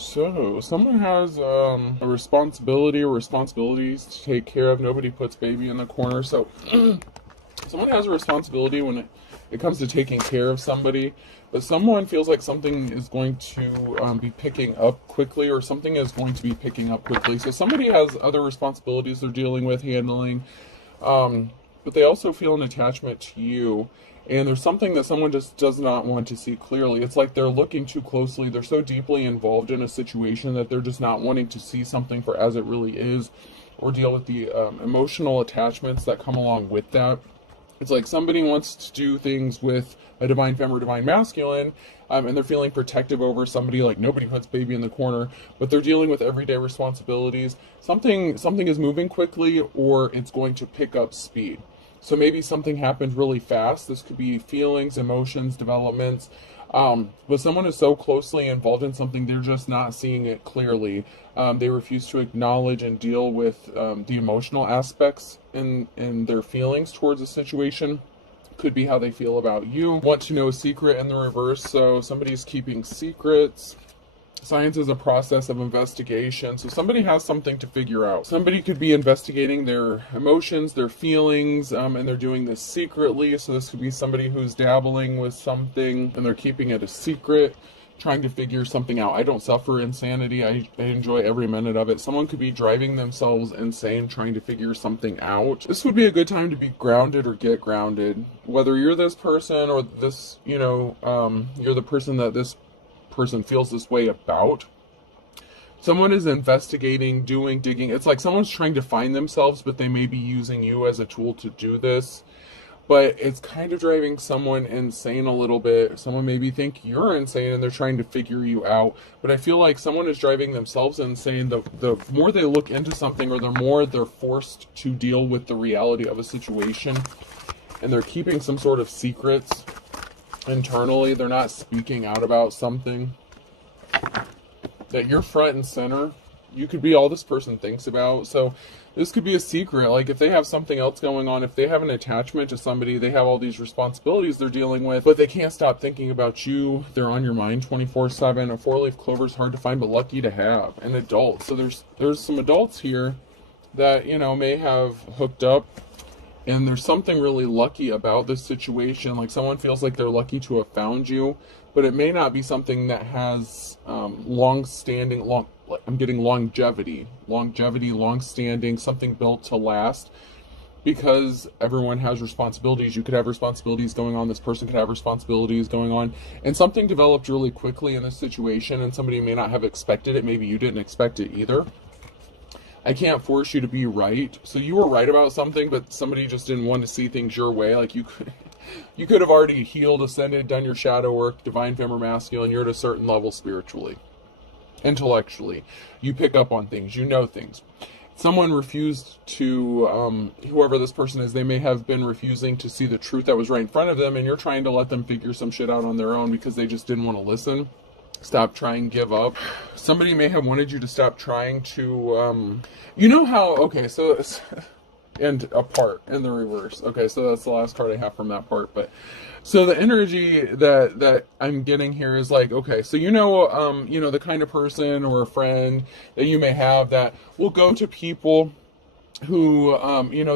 So, someone has a responsibility or responsibilities to take care of. Nobody puts baby in the corner. So, someone has a responsibility when it comes to taking care of somebody, but someone feels like something is going to be picking up quickly, or something is going to be picking up quickly. So, somebody has other responsibilities they're dealing with, handling, but they also feel an attachment to you. And there's something that someone just does not want to see clearly. It's like they're looking too closely. They're so deeply involved in a situation that they're just not wanting to see something for as it really is, or deal with the emotional attachments that come along with that. It's like somebody wants to do things with a divine femme or divine masculine, and they're feeling protective over somebody, like nobody puts baby in the corner, but they're dealing with everyday responsibilities. Something is moving quickly, or it's going to pick up speed. So maybe something happened really fast. This could be feelings, emotions, developments. But someone is so closely involved in something, they're just not seeing it clearly. They refuse to acknowledge and deal with the emotional aspects in their feelings towards a situation. Could be how they feel about you. Want to know a secret in the reverse. So somebody's keeping secrets. Science is a process of investigation. So somebody has something to figure out. Somebody could be investigating their emotions, their feelings, and they're doing this secretly. So this could be somebody who's dabbling with something and they're keeping it a secret, trying to figure something out. I don't suffer insanity. I enjoy every minute of it. Someone could be driving themselves insane, trying to figure something out. This would be a good time to be grounded or get grounded. Whether you're this person or this, you're the person that this person feels this way about. Someone is investigating, digging. It's like someone's trying to find themselves, but they may be using you as a tool to do this. But it's kind of driving someone insane a little bit. Someone maybe think you're insane and they're trying to figure you out. But I feel like someone is driving themselves insane. The more they look into something, or the more they're forced to deal with the reality of a situation, and they're keeping some sort of secrets internally. They're not speaking out about something, that you're front and center. You could be all this person thinks about. So this could be a secret. Like if they have something else going on, if they have an attachment to somebody, they have all these responsibilities they're dealing with, but they can't stop thinking about you. They're on your mind 24/7. A four-leaf clover is hard to find, but lucky to have. An adult. So there's some adults here that, may have hooked up. And there's something really lucky about this situation. Like someone feels like they're lucky to have found you, but it may not be something that has I'm getting longevity, long-standing, something built to last, because everyone has responsibilities. You could have responsibilities going on. This person could have responsibilities going on. And something developed really quickly in this situation, and somebody may not have expected it. Maybe you didn't expect it either. I can't force you to be right. So you were right about something, but somebody just didn't want to see things your way. Like you could have already healed, ascended, done your shadow work, divine femme or masculine. You're at a certain level spiritually, intellectually. You pick up on things. You know things. Someone refused to, whoever this person is, they may have been refusing to see the truth that was right in front of them, and you're trying to let them figure some shit out on their own because they just didn't want to listen. Stop trying, give up. Somebody may have wanted you to stop trying to, and apart in the reverse. Okay, so that's the last card I have from that part. But so the energy that I'm getting here is like, okay, so the kind of person or a friend that you may have that will go to people who,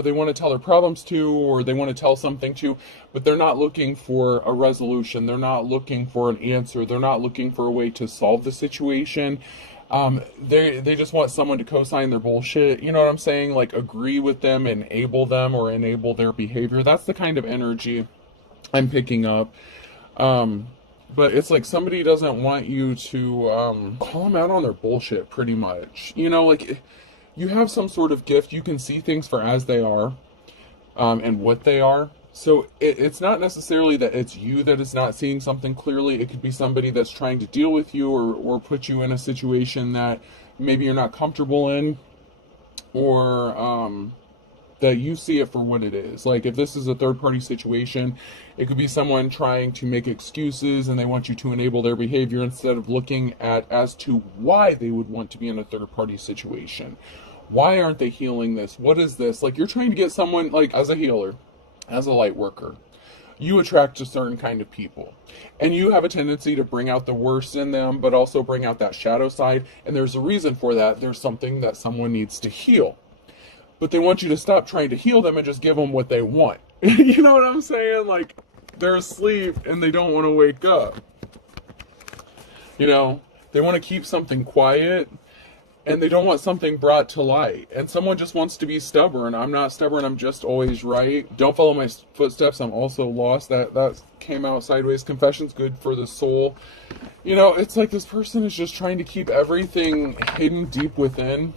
they want to tell their problems to, or they want to tell something to, but they're not looking for a resolution. They're not looking for an answer. They're not looking for a way to solve the situation. They just want someone to co-sign their bullshit. You know what I'm saying? Like agree with them, enable them, or enable their behavior. That's the kind of energy I'm picking up. But it's like somebody doesn't want you to call them out on their bullshit, pretty much. You have some sort of gift. You can see things for as they are, and what they are. So it's not necessarily that it's you that is not seeing something clearly. It could be somebody that's trying to deal with you, or put you in a situation that maybe you're not comfortable in, or that you see it for what it is. Like if this is a third-party situation, it could be someone trying to make excuses, and they want you to enable their behavior instead of looking at as to why they would want to be in a third-party situation. Why aren't they healing this? What is this? Like you're trying to get someone, like as a healer, as a light worker, you attract a certain kind of people. And you have a tendency to bring out the worst in them, but also bring out that shadow side. And there's a reason for that. There's something that someone needs to heal. But they want you to stop trying to heal them and just give them what they want. You know what I'm saying? Like, they're asleep and they don't want to wake up. You know, they want to keep something quiet and they don't want something brought to light. And someone just wants to be stubborn. I'm not stubborn, I'm just always right. Don't follow my footsteps, I'm also lost. That came out sideways. Confession's good for the soul. You know, it's like this person is just trying to keep everything hidden deep within.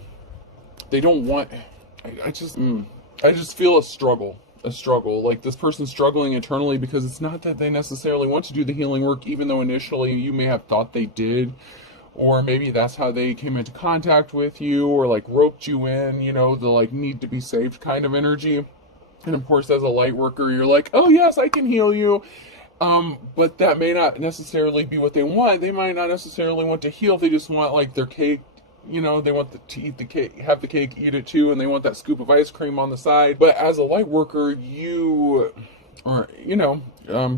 They don't want... I just feel a struggle. Like this person's struggling internally because it's not that they necessarily want to do the healing work, even though initially you may have thought they did. Or maybe that's how they came into contact with you, or like roped you in, you know, the like need to be saved kind of energy. And of course, as a light worker, you're like, oh yes, I can heal you. But that may not necessarily be what they want. They might not necessarily want to heal. They just want like their cake. You know, they want to eat the cake, have the cake, eat it too, and they want that scoop of ice cream on the side. But as a light worker, you, or, you know,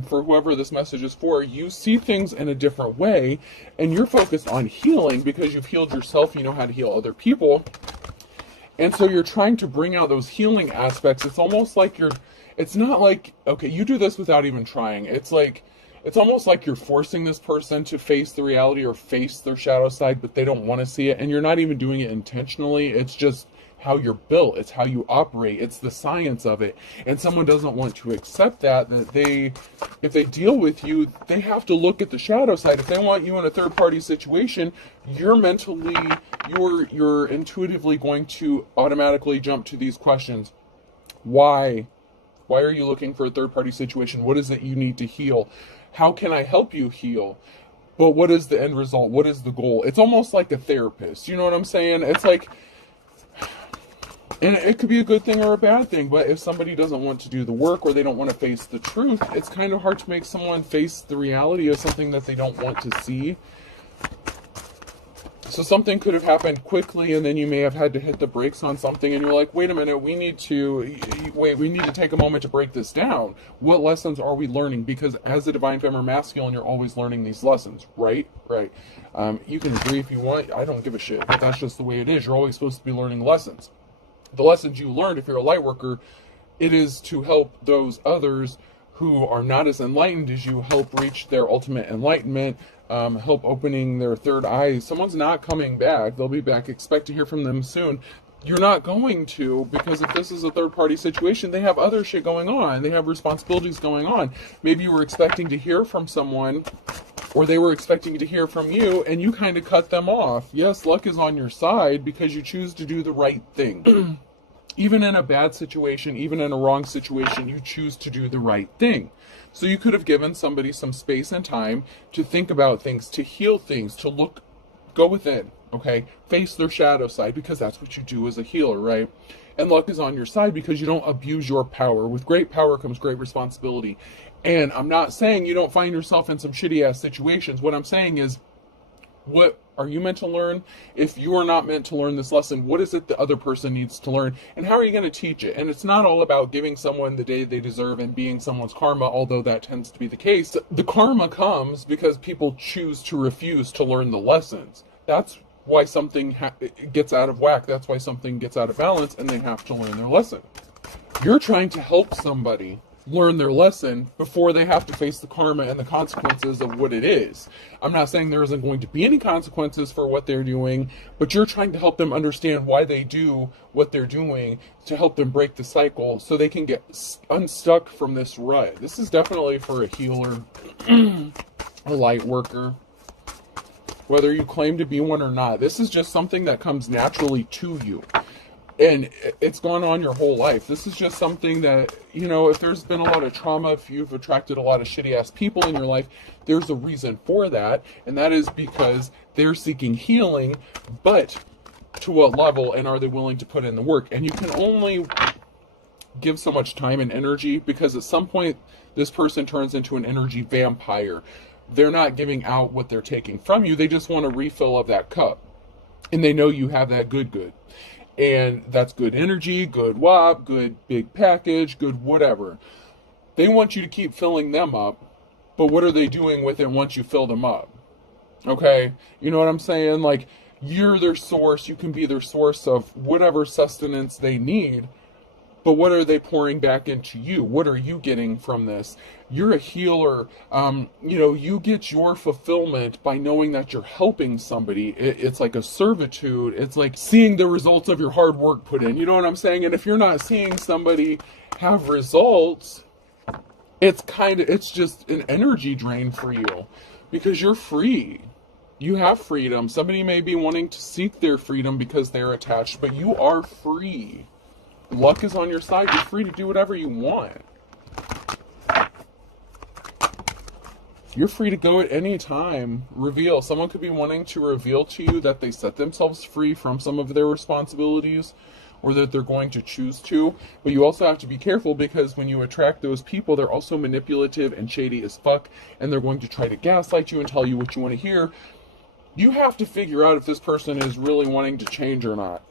for whoever this message is for, you see things in a different way, and you're focused on healing because you've healed yourself, you know how to heal other people. And so you're trying to bring out those healing aspects. It's almost like it's not like, okay, you do this without even trying. It's almost like you're forcing this person to face the reality or face their shadow side, but they don't want to see it. And you're not even doing it intentionally. It's just how you're built. It's how you operate. It's the science of it. And someone doesn't want to accept that if they deal with you, they have to look at the shadow side. If they want you in a third party situation, you're intuitively going to automatically jump to these questions. Why? Why are you looking for a third party situation? What is it you need to heal? How can I help you heal? But what is the end result? What is the goal? It's almost like a therapist. You know what I'm saying? It's like, and it could be a good thing or a bad thing, but if somebody doesn't want to do the work or they don't want to face the truth, it's kind of hard to make someone face the reality of something that they don't want to see. So something could have happened quickly, and then you may have had to hit the brakes on something, and you're like, wait a minute, we need to take a moment to break this down. What lessons are we learning? Because as a divine feminine masculine, you're always learning these lessons, right? Right. You can agree if you want. I don't give a shit. But that's just the way it is. You're always supposed to be learning lessons. The lessons you learned, if you're a light worker, it is to help those others who are not as enlightened as you, help reach their ultimate enlightenment, help opening their third eyes. Someone's not coming back. They'll be back. Expect to hear from them soon. You're not going to, because if this is a third party situation, they have other shit going on. They have responsibilities going on. Maybe you were expecting to hear from someone, or they were expecting to hear from you, and you kind of cut them off. Yes, luck is on your side because you choose to do the right thing. Even in a bad situation, even in a wrong situation, you choose to do the right thing. So you could have given somebody some space and time to think about things, to heal things, to go within, okay? Face their shadow side, because that's what you do as a healer, right? And luck is on your side because you don't abuse your power. With great power comes great responsibility. And I'm not saying you don't find yourself in some shitty ass situations. What I'm saying is, what are you meant to learn? If you are not meant to learn this lesson, what is it the other person needs to learn? And how are you going to teach it? And it's not all about giving someone the day they deserve and being someone's karma, although that tends to be the case. The karma comes because people choose to refuse to learn the lessons. That's why something gets out of whack. That's why something gets out of balance, and they have to learn their lesson. You're trying to help somebody learn their lesson before they have to face the karma and the consequences of what it is. I'm not saying there isn't going to be any consequences for what they're doing, but you're trying to help them understand why they do what they're doing, to help them break the cycle so they can get unstuck from this rut. This is definitely for a healer, a light worker, whether you claim to be one or not. This is just something that comes naturally to you. And it's gone on your whole life. This is just something that, you know, if there's been a lot of trauma, if you've attracted a lot of shitty ass people in your life, there's a reason for that. And that is because they're seeking healing, but to what level, and are they willing to put in the work? And you can only give so much time and energy, because at some point this person turns into an energy vampire. They're not giving out what they're taking from you. They just want a refill of that cup. And they know you have that good. And that's good energy, good WAP, good big package, good whatever. They want you to keep filling them up, but what are they doing with it once you fill them up? Okay? You know what I'm saying? Like, you're their source. You can be their source of whatever sustenance they need. But what are they pouring back into you? What are you getting from this? You're a healer. You get your fulfillment by knowing that you're helping somebody. It's like a servitude. It's like seeing the results of your hard work put in. You know what I'm saying? And if you're not seeing somebody have results, it's just an energy drain for you, because you're free. You have freedom. Somebody may be wanting to seek their freedom because they're attached, but you are free. Luck is on your side. You're free to do whatever you want. You're free to go at any time. Reveal. Someone could be wanting to reveal to you that they set themselves free from some of their responsibilities, or that they're going to choose to. But you also have to be careful, because when you attract those people, they're also manipulative and shady as fuck, and they're going to try to gaslight you and tell you what you want to hear. You have to figure out if this person is really wanting to change or not.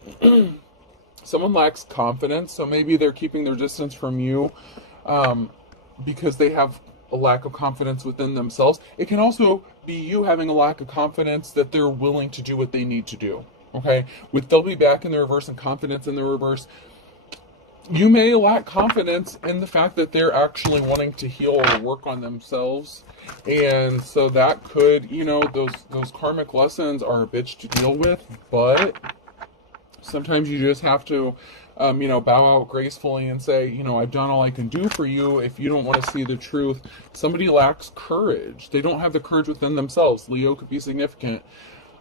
Someone lacks confidence, so maybe they're keeping their distance from you because they have a lack of confidence within themselves. It can also be you having a lack of confidence that they're willing to do what they need to do. Okay? With they'll be back in the reverse and confidence in the reverse, you may lack confidence in the fact that they're actually wanting to heal or work on themselves. And so that could, those karmic lessons are a bitch to deal with, but sometimes you just have to, bow out gracefully and say, I've done all I can do for you. If you don't want to see the truth, somebody lacks courage. They don't have the courage within themselves. Leo could be significant.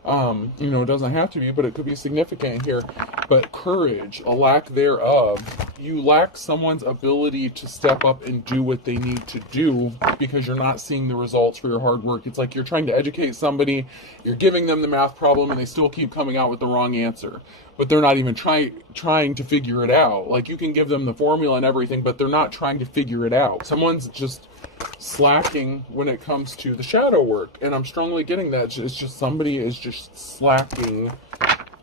It doesn't have to be, but it could be significant here. But courage, a lack thereof, you lack someone's ability to step up and do what they need to do because you're not seeing the results for your hard work. It's like you're trying to educate somebody, you're giving them the math problem, and they still keep coming out with the wrong answer. But they're not even trying to figure it out. Like, you can give them the formula and everything, but they're not trying to figure it out. Someone's just slacking when it comes to the shadow work, and I'm strongly getting that. It's just somebody is just slacking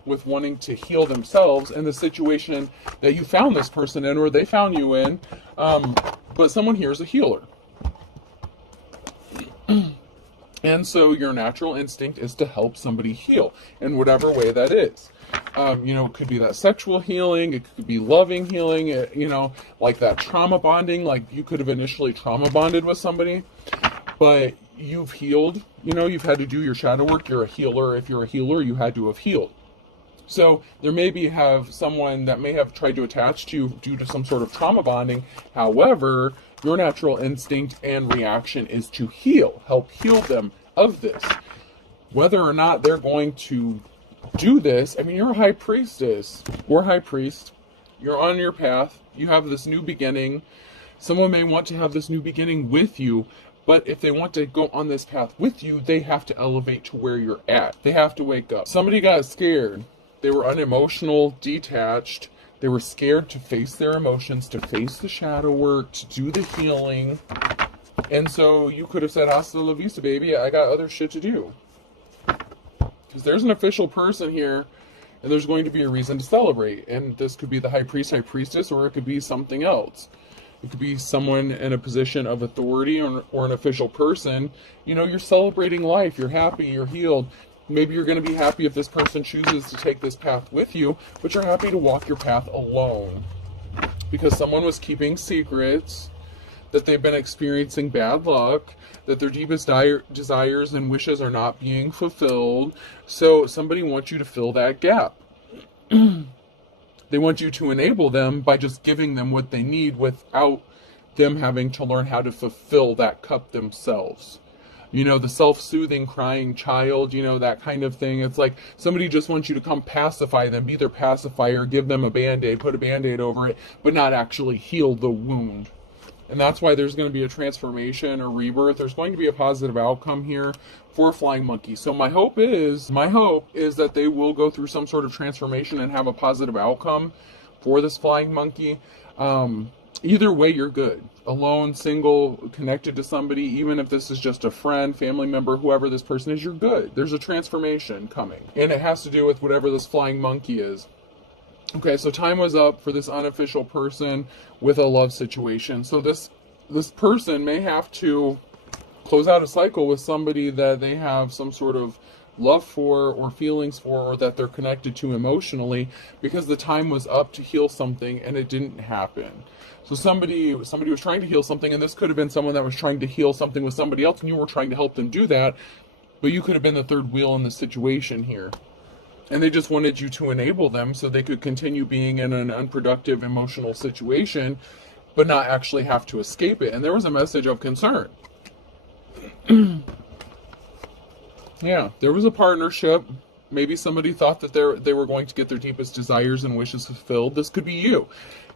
with wanting to heal themselves in the situation that you found this person in, or they found you in. But someone here is a healer. And so your natural instinct is to help somebody heal in whatever way that is. It could be that sexual healing, it could be loving healing, like that trauma bonding. Like, you could have initially trauma bonded with somebody, but you've healed, you've had to do your shadow work. You're a healer. If you're a healer, you had to have healed. So there have someone that may have tried to attach to you due to some sort of trauma bonding. However, your natural instinct and reaction is to heal, help heal them of this. Whether or not they're going to do this, you're a high priestess or high priest. You're on your path. You have this new beginning. Someone may want to have this new beginning with you, but if they want to go on this path with you, they have to elevate to where you're at. They have to wake up. Somebody got scared. They were unemotional, detached. They were scared to face their emotions, to face the shadow work, to do the healing. And so you could have said, hasta la vista, baby. I got other shit to do. Because there's an official person here, and there's going to be a reason to celebrate. And this could be the high priest, high priestess, or it could be something else. It could be someone in a position of authority or an official person. You're celebrating life. You're happy. You're healed. Maybe you're going to be happy if this person chooses to take this path with you, but you're happy to walk your path alone. Because someone was keeping secrets, that they've been experiencing bad luck, that their deepest desires and wishes are not being fulfilled. So somebody wants you to fill that gap. They want you to enable them by just giving them what they need without them having to learn how to fulfill that cup themselves. The self-soothing crying child, that kind of thing. It's like somebody just wants you to come pacify them, be their pacifier, give them a Band-Aid, put a Band-Aid over it, but not actually heal the wound. And that's why there's going to be a transformation or rebirth. There's going to be a positive outcome here for Flying Monkey. So my hope is that they will go through some sort of transformation and have a positive outcome for this Flying Monkey. Either way, you're good. Alone, single, connected to somebody, even if this is just a friend, family member, whoever this person is, you're good. There's a transformation coming. And it has to do with whatever this Flying Monkey is. Okay, so time was up for this unofficial person with a love situation. So this this person may have to close out a cycle with somebody that they have some sort of love for or feelings for, or that they're connected to emotionally, because the time was up to heal something and it didn't happen. So somebody was trying to heal something, and this could have been someone that was trying to heal something with somebody else, and you were trying to help them do that, but you could have been the third wheel in the situation here. And they just wanted you to enable them so they could continue being in an unproductive emotional situation, but not actually have to escape it. And there was a message of concern. Yeah, there was a partnership. Maybe somebody thought that they were going to get their deepest desires and wishes fulfilled. This could be you.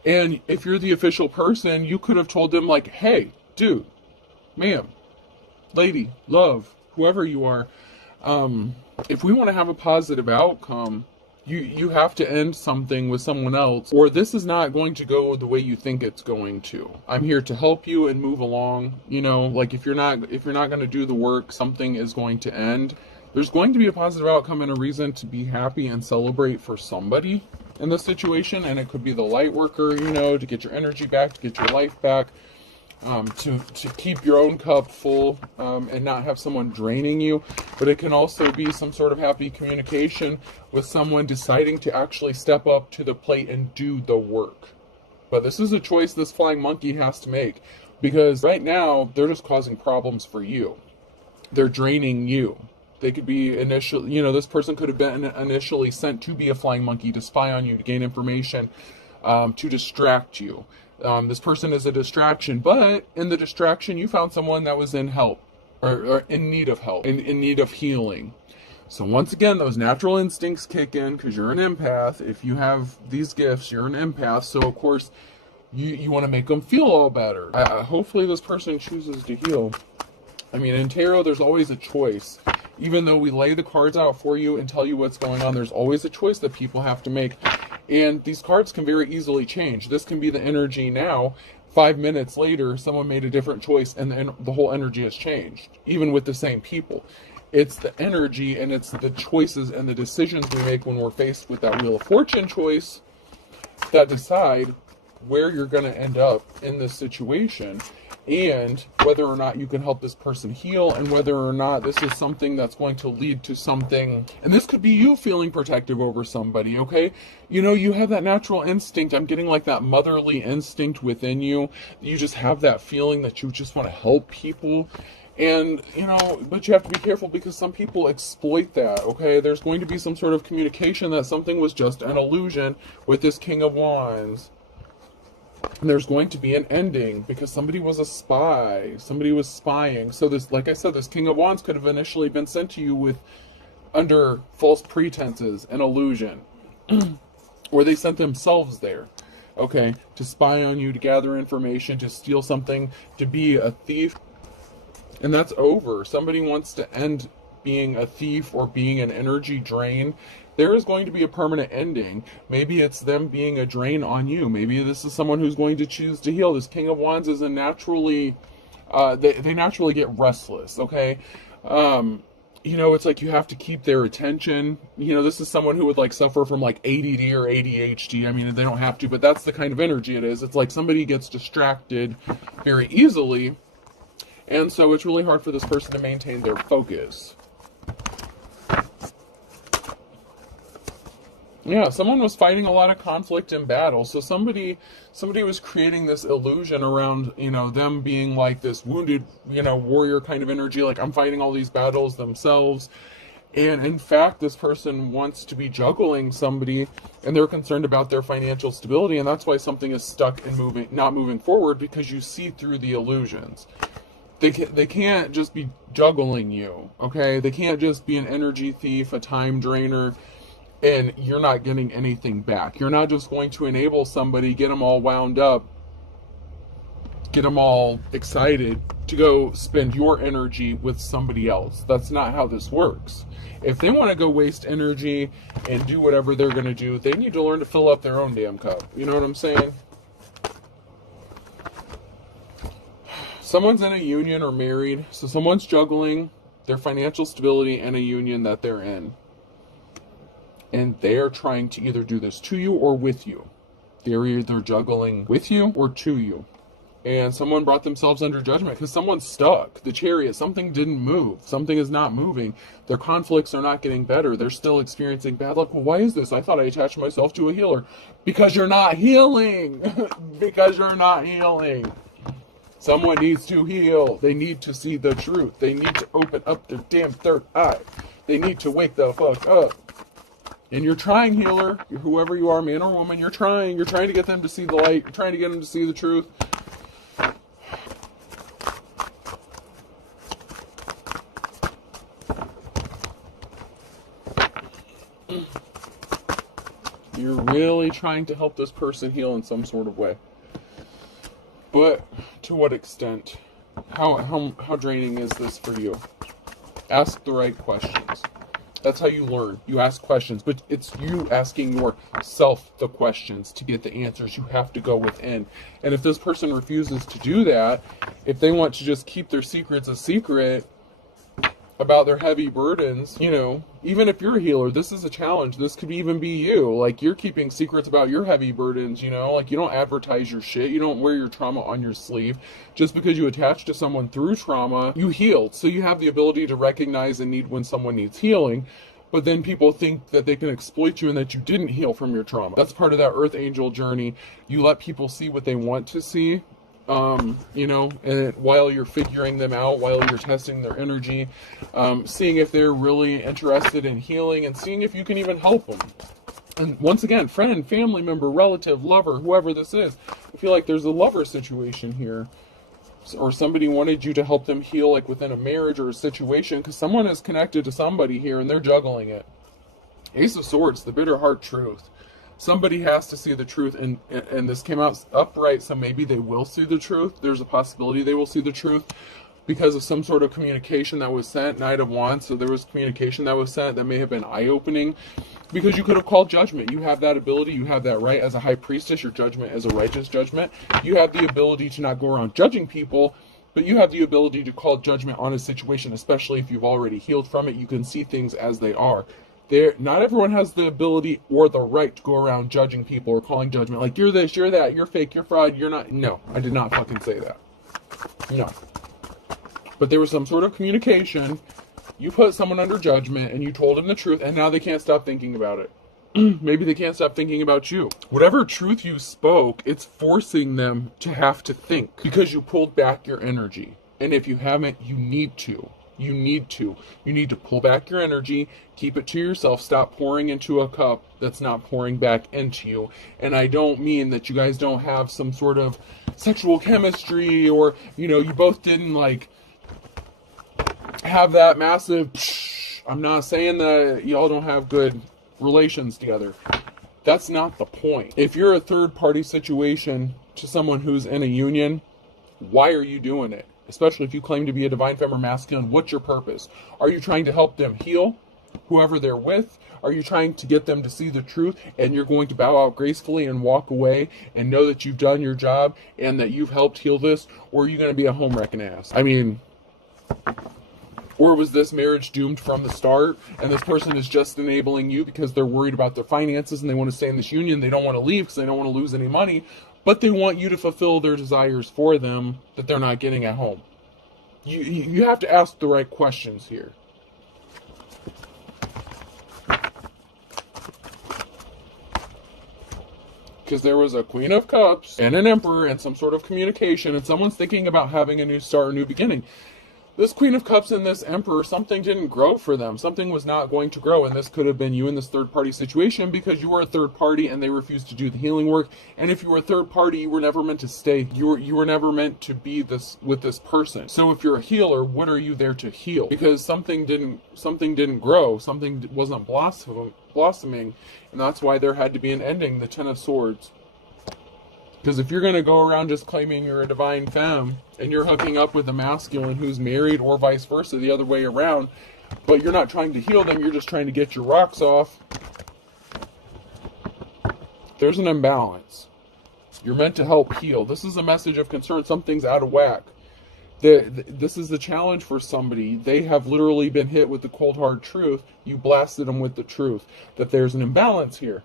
And if you're the official person, you could have told them, like, hey, dude, ma'am, lady, love, whoever you are, if we want to have a positive outcome, you have to end something with someone else, or this is not going to go the way you think it's going to. I'm here to help you and move along. You know, like if you're not going to do the work, something is going to end. There's going to be a positive outcome and a reason to be happy and celebrate for somebody in this situation. And it could be the light worker, you know, to get your energy back, to get your life back, to keep your own cup full, and not have someone draining you. But it can also be some sort of happy communication with someone deciding to actually step up to the plate and do the work. But this is a choice this flying monkey has to make, because right now they're just causing problems for you. They're draining you. They could be initially, you know, this person could have been initially sent to be a flying monkey, to spy on you, to gain information, to distract you. This person is a distraction, but in the distraction, you found someone that was in help, or in need of help, in need of healing. So once again, those natural instincts kick in, because you're an empath. If you have these gifts, you're an empath. So of course, you want to make them feel all better. Hopefully this person chooses to heal. I mean, in tarot, there's always a choice. Even though we lay the cards out for you and tell you what's going on, there's always a choice that people have to make. And these cards can very easily change. This can be the energy now. 5 minutes later, someone made a different choice, and the whole energy has changed, even with the same people. It's the energy, and it's the choices and the decisions we make when we're faced with that Wheel of Fortune choice that decide where you're going to end up in this situation, and whether or not you can help this person heal, and whether or not this is something that's going to lead to something. And this could be you feeling protective over somebody, okay? You know, you have that natural instinct. I'm getting like that motherly instinct within you. You just have that feeling that you just want to help people. And, you know, but you have to be careful, because some people exploit that, okay? There's going to be some sort of communication that something was just an illusion with this King of Wands. And there's going to be an ending, because somebody was a spy. Somebody was spying. So this, like I said, this King of Wands could have initially been sent to you under false pretenses, an illusion. Or they sent themselves there, okay, to spy on you, to gather information, to steal something, to be a thief. And that's over. Somebody wants to end being a thief or being an energy drain. There is going to be a permanent ending. Maybe it's them being a drain on you. Maybe this is someone who's going to choose to heal. This King of Wands is a naturally, they naturally get restless, okay? You know, it's like you have to keep their attention. You know, this is someone who would like suffer from like ADD or ADHD. I mean, they don't have to, but that's the kind of energy it is. It's like somebody gets distracted very easily. And so it's really hard for this person to maintain their focus. Yeah, someone was fighting a lot of conflict and battle. So somebody was creating this illusion around, you know, them being like this wounded, you know, warrior kind of energy, like I'm fighting all these battles themselves. And in fact, this person wants to be juggling somebody, and they're concerned about their financial stability, and that's why something is stuck and not moving forward, because you see through the illusions. They can't just be juggling you, okay? They can't just be an energy thief, a time drainer, and you're not getting anything back. You're not just going to enable somebody, get them all wound up, get them all excited to go spend your energy with somebody else. That's not how this works. If they want to go waste energy and do whatever they're going to do, they need to learn to fill up their own damn cup. You know what I'm saying? Someone's in a union or married, so someone's juggling their financial stability and a union that they're in. And they're trying to either do this to you or with you. They're either juggling with you or to you. and someone brought themselves under judgment because someone's stuck. The Chariot, something didn't move. Something is not moving. Their conflicts are not getting better. They're still experiencing bad luck. Well, why is this? I thought I attached myself to a healer. Because you're not healing. Because you're not healing. Someone needs to heal. They need to see the truth. They need to open up their damn third eye. They need to wake the fuck up. And you're trying, healer, whoever you are, man or woman, you're trying to get them to see the light. You're trying to get them to see the truth. You're really trying to help this person heal in some sort of way. But to what extent? How draining is this for you? Ask the right questions. That's how you learn. You ask questions, but it's you asking yourself the questions to get the answers. You have to go within. And if this person refuses to do that, if they want to just keep their secrets a secret about their heavy burdens, you know, even if you're a healer, this is a challenge. This could even be you. Like, you're keeping secrets about your heavy burdens, you know, like you don't advertise your shit. You don't wear your trauma on your sleeve. Just because you attach to someone through trauma, you healed. So you have the ability to recognize a need when someone needs healing. But then people think that they can exploit you and that you didn't heal from your trauma. That's part of that Earth Angel journey. You let people see what they want to see. You know, and while you're figuring them out, while you're testing their energy, seeing if they're really interested in healing and seeing if you can even help them. And once again, friend, family member, relative, lover, whoever this is, I feel like there's a lover situation here. Or somebody wanted you to help them heal, like within a marriage or a situation, because someone is connected to somebody here and they're juggling it. Ace of Swords, the bitter heart truth. Somebody has to see the truth, and this came out upright, so maybe they will see the truth. There's a possibility they will see the truth because of some sort of communication that was sent. Knight of Wands, so there was communication that was sent that may have been eye-opening, because you could have called judgment. You have that ability, you have that right as a high priestess. Your judgment is a righteous judgment. You have the ability to not go around judging people, but you have the ability to call judgment on a situation, especially if you've already healed from it. You can see things as they are. Not everyone has the ability or the right to go around judging people or calling judgment. Like, you're this, you're that, you're fake, you're fraud, you're not. No, I did not fucking say that. No. But there was some sort of communication. You put someone under judgment and you told them the truth, and now they can't stop thinking about it. Maybe they can't stop thinking about you. Whatever truth you spoke, it's forcing them to have to think because you pulled back your energy. And if you haven't, you need to. You need to pull back your energy, keep it to yourself, stop pouring into a cup that's not pouring back into you. And I don't mean that you guys don't have some sort of sexual chemistry, or, you know, you both didn't like have that massive I'm not saying that y'all don't have good relations together. That's not the point. If you're a third party situation to someone who's in a union, why are you doing it? Especially if you claim to be a divine feminine masculine, what's your purpose? Are you trying to help them heal, whoever they're with? Are you trying to get them to see the truth, and you're going to bow out gracefully and walk away and know that you've done your job and that you've helped heal this? Or are you going to be a home wrecking ass? I mean, or was this marriage doomed from the start, and this person is just enabling you because they're worried about their finances and they want to stay in this union? They don't want to leave because they don't want to lose any money. But they want you to fulfill their desires for them that they're not getting at home. You have to ask the right questions here. Because there was a Queen of Cups and an Emperor and some sort of communication, and someone's thinking about having a new start, a new beginning. This Queen of Cups and this Emperor, something didn't grow for them. Something was not going to grow, and this could have been you in this third-party situation because you were a third party and they refused to do the healing work. And if you were a third party, you were never meant to stay. You were never meant to be this with this person. So if you're a healer, what are you there to heal? Because something didn't grow. Something wasn't blossoming, and that's why there had to be an ending. The Ten of Swords. Because if you're going to go around just claiming you're a divine femme and you're hooking up with a masculine who's married, or vice versa, the other way around, but you're not trying to heal them, you're just trying to get your rocks off, there's an imbalance. You're meant to help heal. This is a message of concern. Something's out of whack. This is the challenge for somebody. They have literally been hit with the cold hard truth. You blasted them with the truth that there's an imbalance here.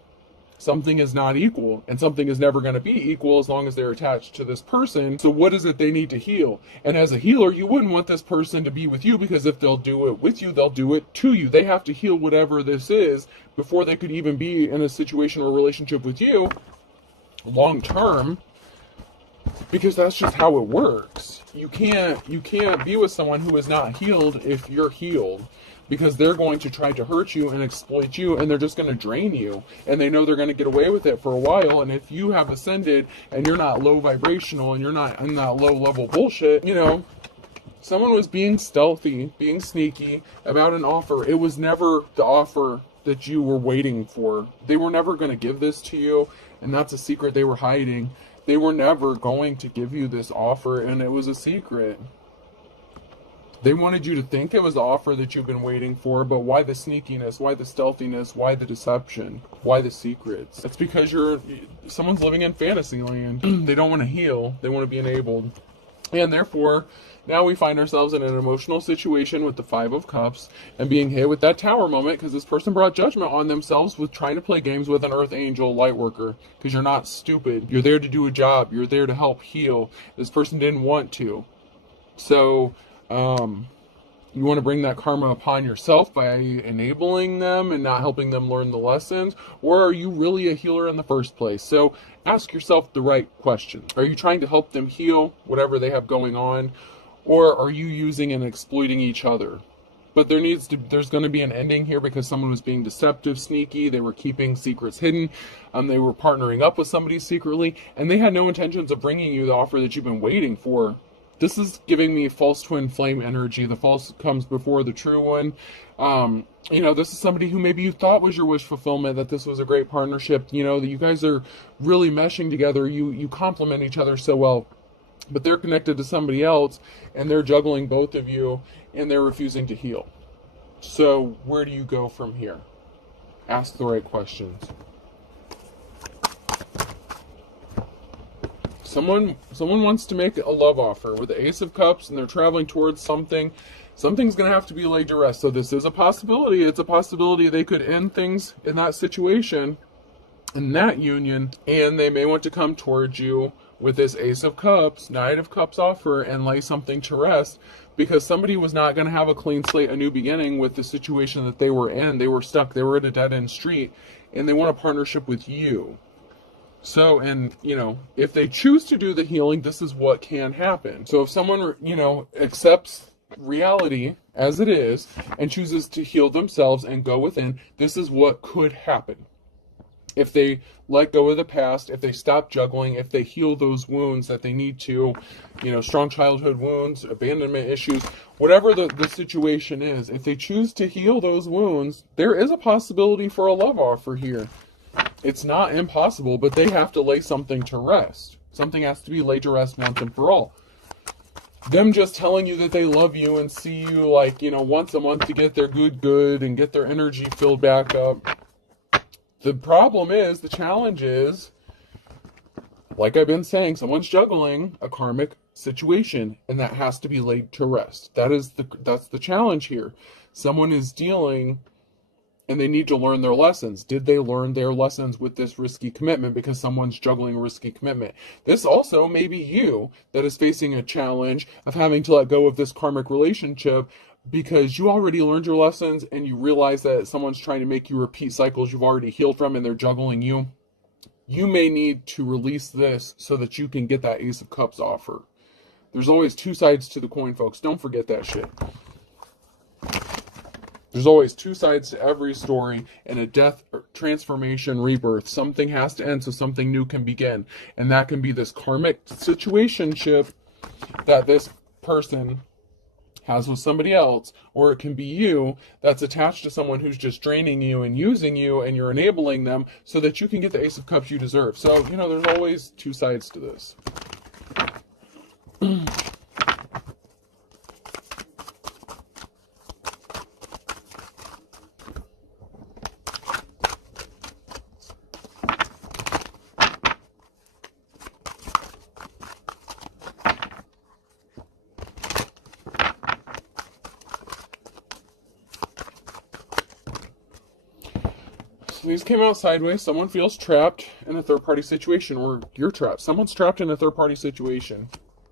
something is not equal, and something is never going to be equal as long as they're attached to this person. So what is it they need to heal? And as a healer, you wouldn't want this person to be with you, because if they'll do it with you, they'll do it to you. They have to heal whatever this is before they could even be in a situation or relationship with you long term, because that's just how it works. You can't be with someone who is not healed if you're healed, because they're going to try to hurt you and exploit you, and they're just going to drain you, and they know they're going to get away with it for a while. And if you have ascended and you're not low vibrational and you're not in that low level bullshit, someone was being stealthy, being sneaky about an offer. It was never the offer that you were waiting for. They were never going to give this to you, and that's a secret they were hiding. They were never going to give you this offer, and it was a secret. They wanted you to think it was the offer that you've been waiting for, but why the sneakiness? Why the stealthiness? Why the deception? Why the secrets? It's because someone's living in fantasy land. They don't want to heal. They want to be enabled. And therefore, now we find ourselves in an emotional situation with the Five of Cups and being hit with that Tower moment, because this person brought judgment on themselves with trying to play games with an Earth Angel light worker, because you're not stupid. You're there to do a job. You're there to help heal. This person didn't want to. So, you want to bring that karma upon yourself by enabling them and not helping them learn the lessons? Or are you really a healer in the first place? So ask yourself the right question. Are you trying to help them heal whatever they have going on? Or are you using and exploiting each other? But there's going to be an ending here, because someone was being deceptive, sneaky. They were keeping secrets hidden. They were partnering up with somebody secretly, and they had no intentions of bringing you the offer that you've been waiting for. This is giving me false twin flame energy. The false comes before the true one. This is somebody who maybe you thought was your wish fulfillment, that this was a great partnership, that you guys are really meshing together. You complement each other so well, but they're connected to somebody else, and they're juggling both of you, and they're refusing to heal. So where do you go from here? Ask the right questions. Someone wants to make a love offer with the Ace of Cups, and they're traveling towards something. Something's going to have to be laid to rest. So this is a possibility. It's a possibility they could end things in that situation, in that union, and they may want to come towards you with this Ace of Cups, Knight of Cups offer, and lay something to rest, because somebody was not going to have a clean slate, a new beginning with the situation that they were in. They were stuck. They were at a dead-end street, and they want a partnership with you. So, and, if they choose to do the healing, this is what can happen. So if someone, accepts reality as it is and chooses to heal themselves and go within, this is what could happen. If they let go of the past, if they stop juggling, if they heal those wounds that they need to, strong childhood wounds, abandonment issues, whatever the situation is, if they choose to heal those wounds, there is a possibility for a love offer here. It's not impossible, but they have to lay something to rest. Something has to be laid to rest once and for all. Them just telling you that they love you and see you once a month to get their good and get their energy filled back up. The problem is, the challenge is, like I've been saying, someone's juggling a karmic situation, and that has to be laid to rest. That's the challenge here. Someone is dealing, and they need to learn their lessons. Did they learn their lessons with this risky commitment, because someone's juggling a risky commitment? This also may be you that is facing a challenge of having to let go of this karmic relationship, because you already learned your lessons and you realize that someone's trying to make you repeat cycles you've already healed from, and they're juggling you. You may need to release this so that you can get that Ace of Cups offer. There's always two sides to the coin, folks. Don't forget that shit. There's always two sides to every story, and a death, transformation, rebirth. Something has to end so something new can begin. And that can be this karmic situationship that this person has with somebody else, or it can be you that's attached to someone who's just draining you and using you, and you're enabling them so that you can get the Ace of Cups you deserve. So, there's always two sides to this. These came out sideways. Someone feels trapped in a third-party situation, or you're trapped. Someone's trapped in a third-party situation.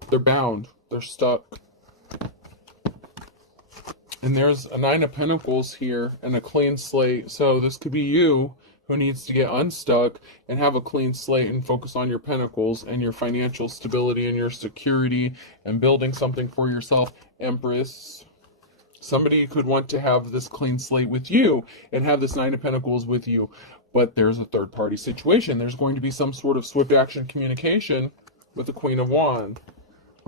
They're bound. They're stuck. And there's a 9 of Pentacles here and a clean slate. So this could be you who needs to get unstuck and have a clean slate and focus on your pentacles and your financial stability and your security and building something for yourself. Empress. Somebody could want to have this clean slate with you and have this 9 of Pentacles with you. But there's a third-party situation. There's going to be some sort of swift action communication with the Queen of Wands.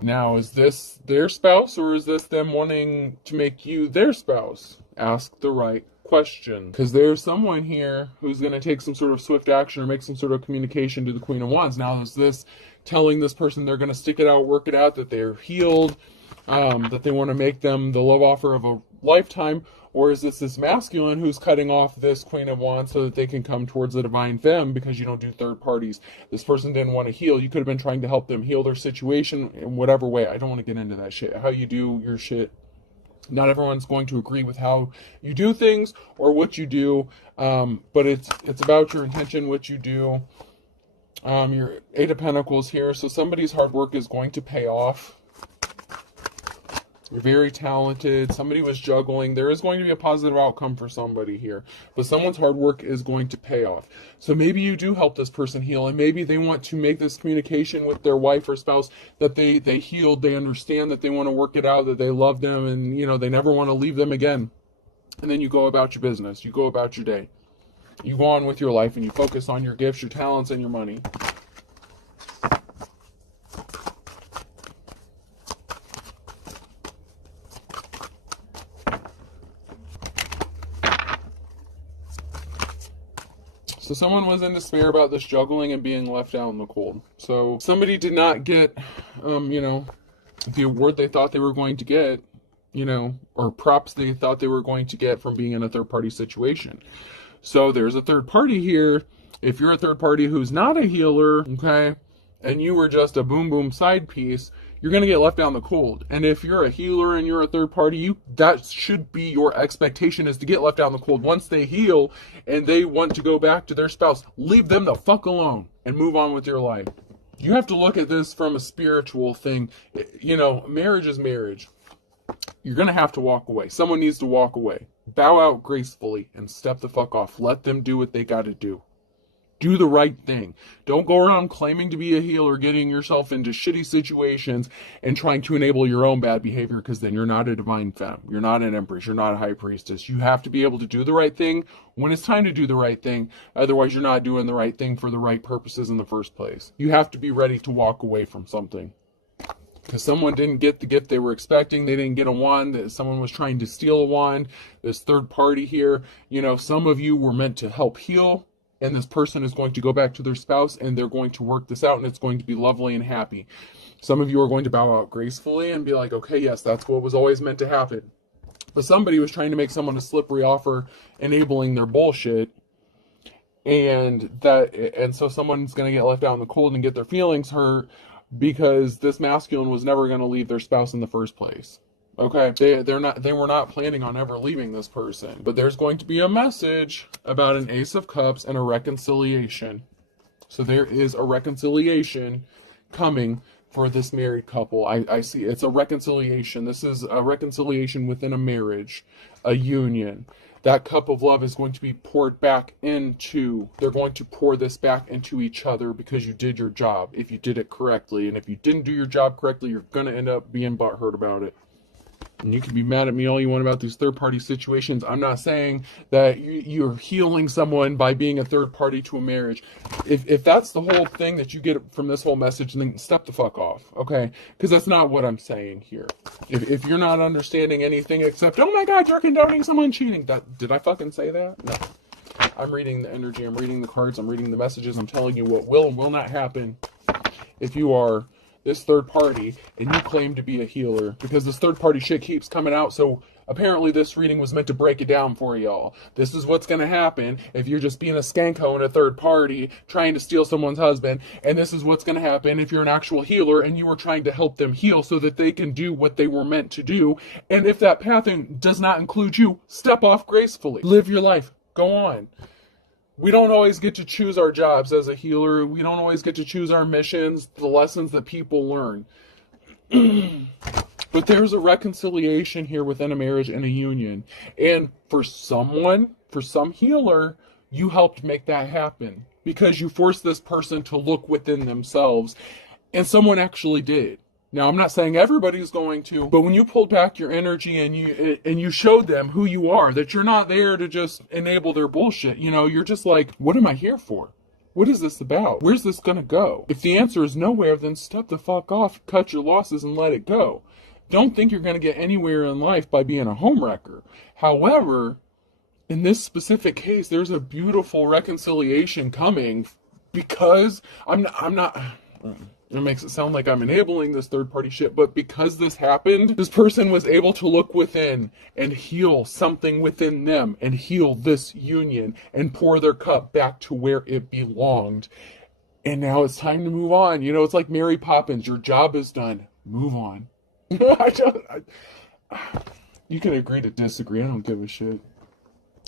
Now, is this their spouse, or is this them wanting to make you their spouse? Ask the right question. Because there's someone here who's going to take some sort of swift action or make some sort of communication to the Queen of Wands. Now, is this telling this person they're going to stick it out, work it out, that they're healed, that they want to make them the love offer of a lifetime? Or is this masculine who's cutting off this Queen of Wands so that they can come towards the divine femme because you don't do third parties? This person didn't want to heal. You could have been trying to help them heal their situation in whatever way. I don't want to get into that shit. How you do your shit. Not everyone's going to agree with how you do things or what you do, but it's about your intention, what you do. Your 8 of Pentacles here. So somebody's hard work is going to pay off. You're very talented. Somebody was juggling. There is going to be a positive outcome for somebody here. But someone's hard work is going to pay off. So maybe you do help this person heal. And maybe they want to make this communication with their wife or spouse that they healed. They understand that they want to work it out, that they love them. And, you know, they never want to leave them again. And then you go about your business. You go about your day. You go on with your life and you focus on your gifts, your talents, and your money. So someone was in despair about this juggling and being left out in the cold. So somebody did not get, the award they thought they were going to get, or props they thought they were going to get from being in a third-party situation. So there's a third party here. If you're a third party who's not a healer, okay, and you were just a boom side piece, you're going to get left out in the cold. And if you're a healer and you're a third party, that should be your expectation, is to get left out in the cold. Once they heal and they want to go back to their spouse, leave them the fuck alone and move on with your life. You have to look at this from a spiritual thing. Marriage is marriage. You're going to have to walk away. Someone needs to walk away. Bow out gracefully and step the fuck off. Let them do what they got to do. Do the right thing. Don't go around claiming to be a healer, getting yourself into shitty situations and trying to enable your own bad behavior, because then you're not a divine femme. You're not an empress. You're not a high priestess. You have to be able to do the right thing when it's time to do the right thing. Otherwise, you're not doing the right thing for the right purposes in the first place. You have to be ready to walk away from something. Because someone didn't get the gift they were expecting. They didn't get a wand. Someone was trying to steal a wand. This third party here, some of you were meant to help heal. And this person is going to go back to their spouse and they're going to work this out and it's going to be lovely and happy. Some of you are going to bow out gracefully and be like, okay, yes, that's what was always meant to happen. But somebody was trying to make someone a slippery offer, enabling their bullshit. And so someone's going to get left out in the cold and get their feelings hurt because this masculine was never going to leave their spouse in the first place. Okay, they were not planning on ever leaving this person. But there's going to be a message about an Ace of Cups and a reconciliation. So there is a reconciliation coming for this married couple. I see it's a reconciliation. This is a reconciliation within a marriage, a union. That cup of love is going to be poured back into, they're going to pour this back into each other because you did your job, if you did it correctly. And if you didn't do your job correctly, you're going to end up being butthurt about it. And you can be mad at me all you want about these third-party situations. I'm not saying that you're healing someone by being a third party to a marriage. If that's the whole thing that you get from this whole message, then step the fuck off, okay? Because that's not what I'm saying here. If you're not understanding anything except, oh my God, you're condoning someone cheating. Did I fucking say that? No. I'm reading the energy. I'm reading the cards. I'm reading the messages. I'm telling you what will and will not happen if you are this third party and you claim to be a healer, because this third party shit keeps coming out. So apparently this reading was meant to break it down for y'all. This is what's going to happen if you're just being a skanko and a third party trying to steal someone's husband. And this is what's going to happen if you're an actual healer and you were trying to help them heal so that they can do what they were meant to do. And if that pathing does not include you, step off gracefully. Live your life. Go on. We don't always get to choose our jobs as a healer. We don't always get to choose our missions, the lessons that people learn. But there's a reconciliation here within a marriage and a union. And for some healer, you helped make that happen because you forced this person to look within themselves. And someone actually did. Now, I'm not saying everybody's going to, but when you pulled back your energy and you showed them who you are, that you're not there to just enable their bullshit, you're just like, what am I here for? What is this about? Where's this gonna go? If the answer is nowhere, then step the fuck off, cut your losses, and let it go. Don't think you're gonna get anywhere in life by being a homewrecker. However, in this specific case, there's a beautiful reconciliation coming because I'm not it makes it sound like I'm enabling this third party shit, but because this happened, this person was able to look within and heal something within them and heal this union and pour their cup back to where it belonged. And now it's time to move on. It's like Mary Poppins. Your job is done. Move on. You can agree to disagree. I don't give a shit.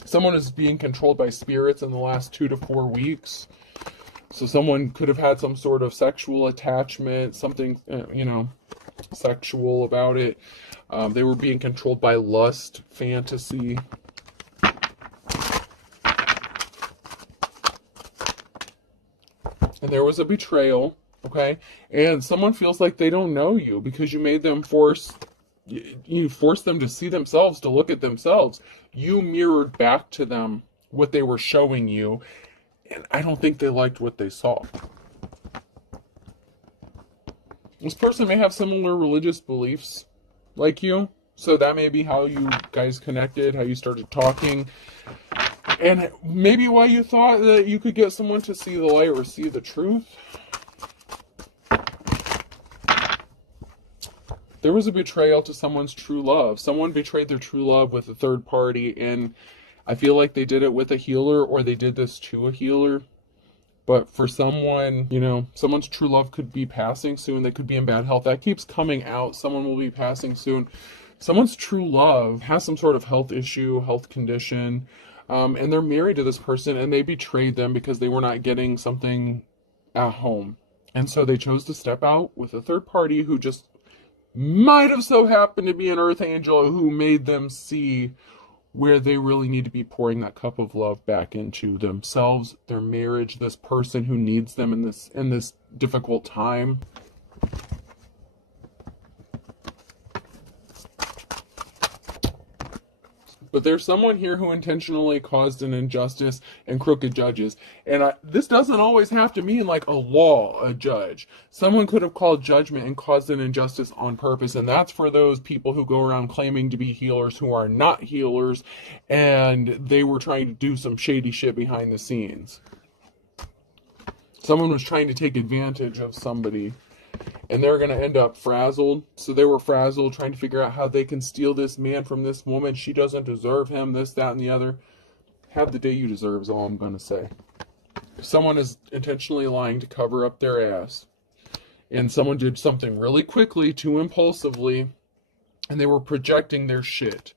Someone is being controlled by spirits in the last 2 to 4 weeks. So someone could have had some sort of sexual attachment, something, sexual about it. They were being controlled by lust, fantasy. And there was a betrayal, okay? And someone feels like they don't know you because you made them you forced them to see themselves, to look at themselves. You mirrored back to them what they were showing you. And I don't think they liked what they saw. This person may have similar religious beliefs like you. So that may be how you guys connected, how you started talking. And maybe why you thought that you could get someone to see the light or see the truth. There was a betrayal to someone's true love. Someone betrayed their true love with a third party, and I feel like they did it with a healer, or they did this to a healer. But for someone, someone's true love could be passing soon. They could be in bad health. That keeps coming out. Someone will be passing soon. Someone's true love has some sort of health issue, health condition, and they're married to this person, and they betrayed them because they were not getting something at home. And so they chose to step out with a third party who just might have so happened to be an earth angel who made them see where they really need to be pouring that cup of love back into themselves, their marriage, this person who needs them in this difficult time. But there's someone here who intentionally caused an injustice and crooked judges. And this doesn't always have to mean like a law, a judge. Someone could have called judgment and caused an injustice on purpose. And that's for those people who go around claiming to be healers who are not healers. And they were trying to do some shady shit behind the scenes. Someone was trying to take advantage of somebody. And they're going to end up frazzled. So they were frazzled, trying to figure out how they can steal this man from this woman. She doesn't deserve him, this, that, and the other. Have the day you deserve is all I'm going to say. Someone is intentionally lying to cover up their ass. And someone did something really quickly, too impulsively. And they were projecting their shit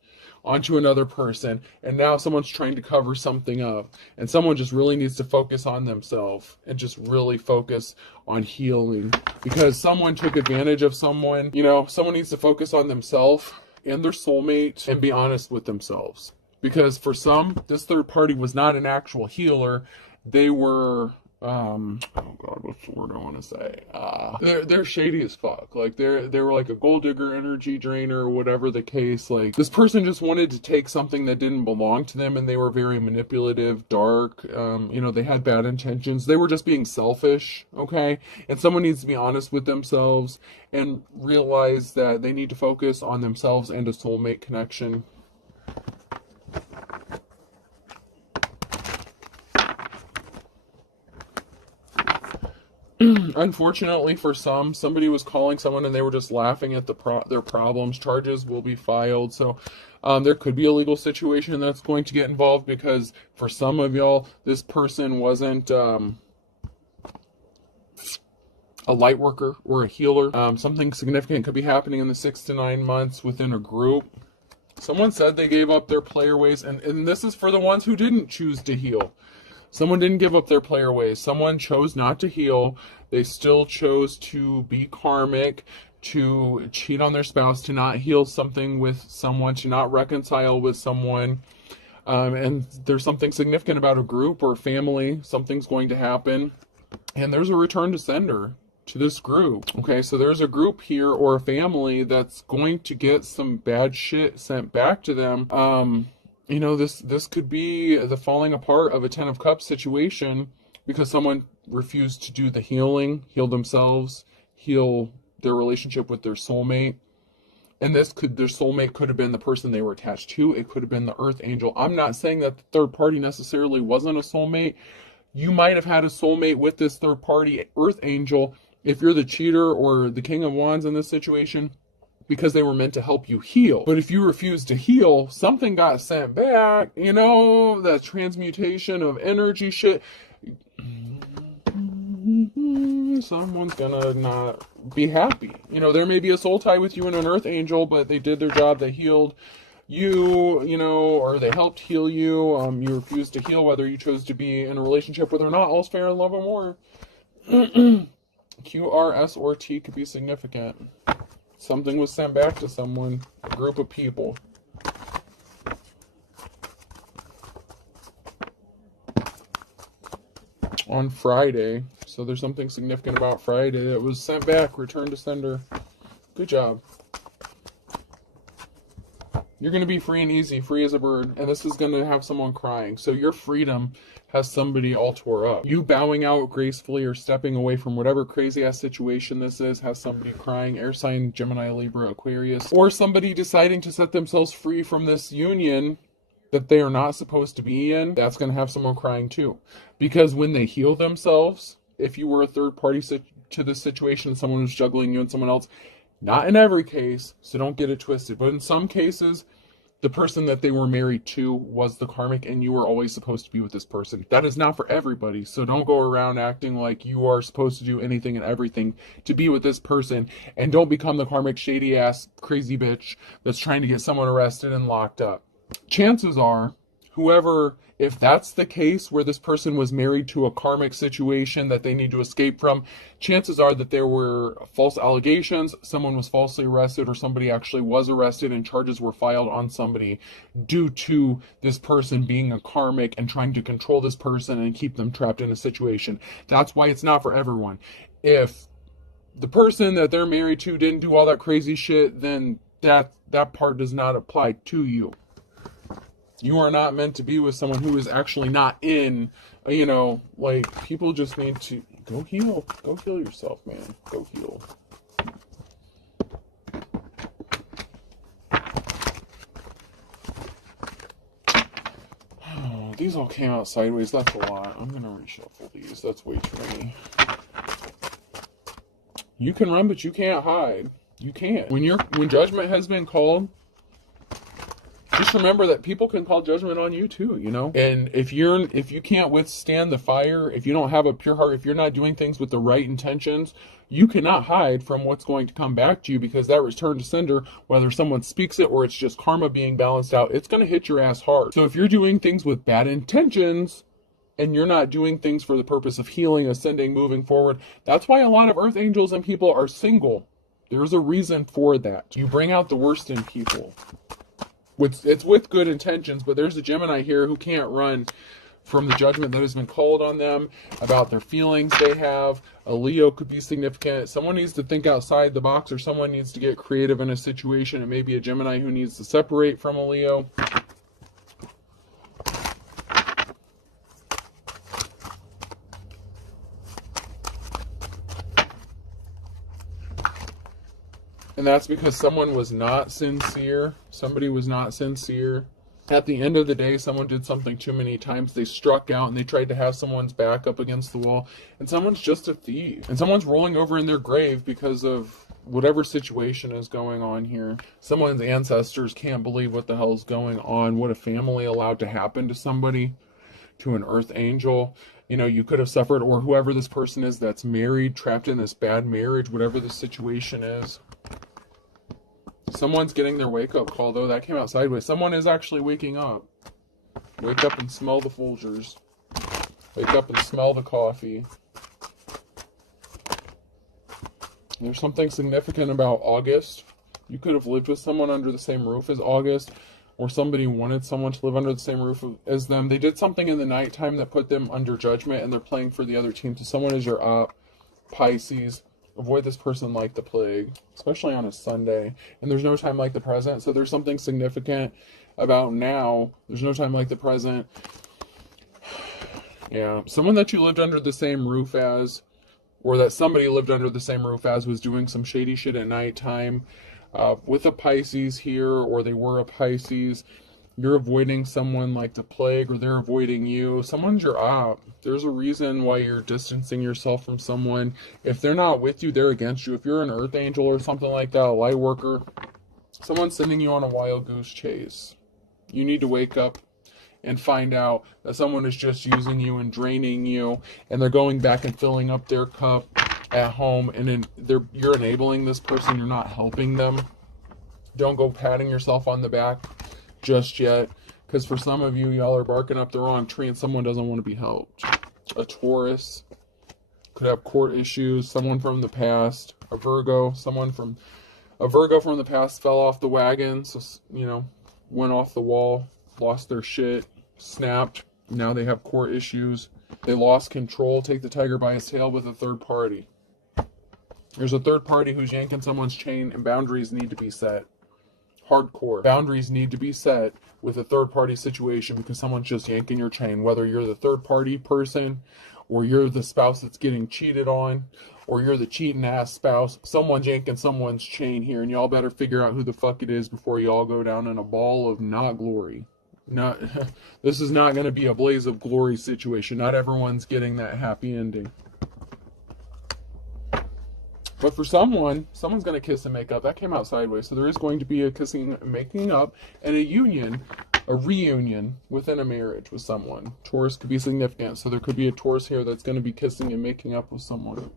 onto another person, and now someone's trying to cover something up, and someone just really needs to focus on themselves and just really focus on healing, because someone took advantage of someone. Someone needs to focus on themselves and their soulmate and be honest with themselves, because for some, this third party was not an actual healer. They were oh god, what's the word I want to say? They're shady as fuck. Like they were like a gold digger, energy drainer, or whatever the case. Like this person just wanted to take something that didn't belong to them, and they were very manipulative, dark. They had bad intentions. They were just being selfish. Okay, and someone needs to be honest with themselves and realize that they need to focus on themselves and a soulmate connection. Unfortunately for some, somebody was calling someone and they were just laughing at their problems. Charges will be filed. So there could be a legal situation that's going to get involved, because for some of y'all, this person wasn't a light worker or a healer. Something significant could be happening in the 6 to 9 months within a group. Someone said they gave up their player ways, and this is for the ones who didn't choose to heal. Someone didn't give up their player ways. Someone chose not to heal. They still chose to be karmic, to cheat on their spouse, to not heal something with someone, to not reconcile with someone. And there's something significant about a group or family. Something's going to happen. And there's a return to sender to this group. Okay, so there's a group here or a family that's going to get some bad shit sent back to them. You know, this could be the falling apart of a Ten of Cups situation because someone refused to do the healing, heal themselves, heal their relationship with their soulmate. And their soulmate could have been the person they were attached to. It could have been the earth angel. I'm not saying that the third party necessarily wasn't a soulmate. You might have had a soulmate with this third party earth angel if you're the cheater or the King of Wands in this situation, because they were meant to help you heal. But if you refuse to heal, something got sent back, you know, that transmutation of energy shit. Someone's gonna not be happy. You know, there may be a soul tie with you and an earth angel, but they did their job. They healed you, you know, or they helped heal you. You refused to heal, whether you chose to be in a relationship with or not. All's fair in love and war. Q, R, S, or T could be significant. Something was sent back to someone, a group of people. On Friday. So there's something significant about Friday that was sent back, returned to sender. Good job. You're going to be free and easy, free as a bird. And this is going to have someone crying. So your freedom has somebody all tore up. You bowing out gracefully or stepping away from whatever crazy ass situation this is has somebody crying. Air sign, Gemini, Libra, Aquarius. Or somebody deciding to set themselves free from this union that they are not supposed to be in. That's going to have someone crying too. Because when they heal themselves, if you were a third party to this situation, someone was juggling you and someone else, not in every case, so don't get it twisted, but in some cases, the person that they were married to was the karmic and you were always supposed to be with this person. That is not for everybody, so don't go around acting like you are supposed to do anything and everything to be with this person, and don't become the karmic shady ass crazy bitch that's trying to get someone arrested and locked up. Chances are, whoever, if that's the case where this person was married to a karmic situation that they need to escape from, chances are that there were false allegations, someone was falsely arrested, or somebody actually was arrested and charges were filed on somebody due to this person being a karmic and trying to control this person and keep them trapped in a situation. That's why it's not for everyone. If the person that they're married to didn't do all that crazy shit, then that part does not apply to you. You are not meant to be with someone who is actually not in, you know, like, people just need to go heal. Go heal yourself, man. Go heal. Oh, these all came out sideways. That's a lot. I'm going to reshuffle these. That's way too many. You can run, but you can't hide. You can't. When judgment has been called, just remember that people can call judgment on you too, you know? And if you can't withstand the fire, if you don't have a pure heart, if you're not doing things with the right intentions, you cannot hide from what's going to come back to you, because that return to sender, whether someone speaks it or it's just karma being balanced out, it's going to hit your ass hard. So if you're doing things with bad intentions and you're not doing things for the purpose of healing, ascending, moving forward, that's why a lot of earth angels and people are single. There's a reason for that. You bring out the worst in people. It's with good intentions, but there's a Gemini here who can't run from the judgment that has been called on them about their feelings they have. A Leo could be significant. Someone needs to think outside the box, or someone needs to get creative in a situation. It may be a Gemini who needs to separate from a Leo. And that's because someone was not sincere. Somebody was not sincere. At the end of the day, someone did something too many times. They struck out and they tried to have someone's back up against the wall. And someone's just a thief. And someone's rolling over in their grave because of whatever situation is going on here. Someone's ancestors can't believe what the hell is going on. What a family allowed to happen to somebody, to an earth angel. You know, you could have suffered, or whoever this person is that's married, trapped in this bad marriage, whatever the situation is. Someone's getting their wake-up call, though. That came out sideways. Someone is actually waking up. Wake up and smell the Folgers. Wake up and smell the coffee. There's something significant about August. You could have lived with someone under the same roof as August, or somebody wanted someone to live under the same roof as them. They did something in the nighttime that put them under judgment, and they're playing for the other team. So someone is your op, Pisces. Avoid this person like the plague, especially on a Sunday. And there's no time like the present. So there's something significant about now. There's no time like the present. Yeah, someone that you lived under the same roof as, or that somebody lived under the same roof as, was doing some shady shit at nighttime with a Pisces here, or they were a Pisces. You're avoiding someone like the plague, or they're avoiding you. Someone's your op. There's a reason why you're distancing yourself from someone. If they're not with you, they're against you. If you're an earth angel or something like that, a light worker, someone's sending you on a wild goose chase. You need to wake up and find out that someone is just using you and draining you, and they're going back and filling up their cup at home, and you're enabling this person. You're not helping them. Don't go patting yourself on the back just yet, because for some of you, y'all are barking up the wrong tree and someone doesn't want to be helped. A Taurus could have court issues. Someone from the past, a Virgo from the past fell off the wagon, so went off the wall, lost their shit, snapped. Now they have court issues. They lost control. Take the tiger by his tail with a third party. There's a third party who's yanking someone's chain, and boundaries need to be set. Hardcore. Boundaries need to be set with a third party situation, because someone's just yanking your chain. Whether you're the third party person, or you're the spouse that's getting cheated on, or you're the cheating ass spouse, someone's yanking someone's chain here, and y'all better figure out who the fuck it is before y'all go down in a ball of not glory. This is not going to be a blaze of glory situation. Not everyone's getting that happy ending. But for someone's going to kiss and make up. That came out sideways. So there is going to be a kissing, making up, and a reunion within a marriage with someone. Taurus could be significant. So there could be a Taurus here that's going to be kissing and making up with someone.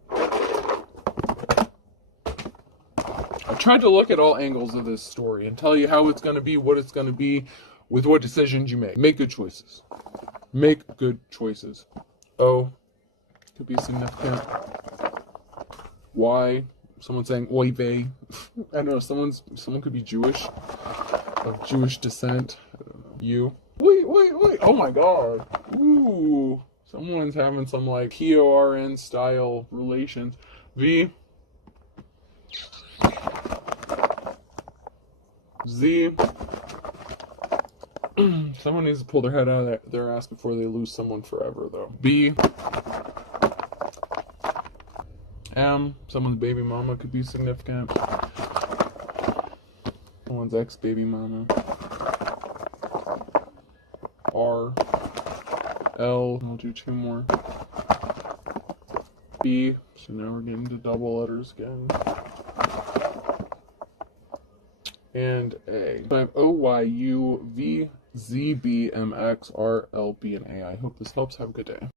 I tried to look at all angles of this story and tell you how it's going to be, what it's going to be, with what decisions you make. Make good choices. Make good choices. O could be significant. Y, someone saying oy vey. I don't know, someone could be Jewish, of Jewish descent. I don't know. U. Wait. Oh my god. Ooh. Someone's having some like PORN style relations. V. Z. Someone needs to pull their head out of their ass before they lose someone forever, though. B. M. Someone's baby mama could be significant. Someone's ex-baby mama. R. L. I'll do two more. B. So now we're getting to double letters again. And A. So I have O, Y, U, V, Z, B, M, X, R, L, B, and A. I hope this helps. Have a good day.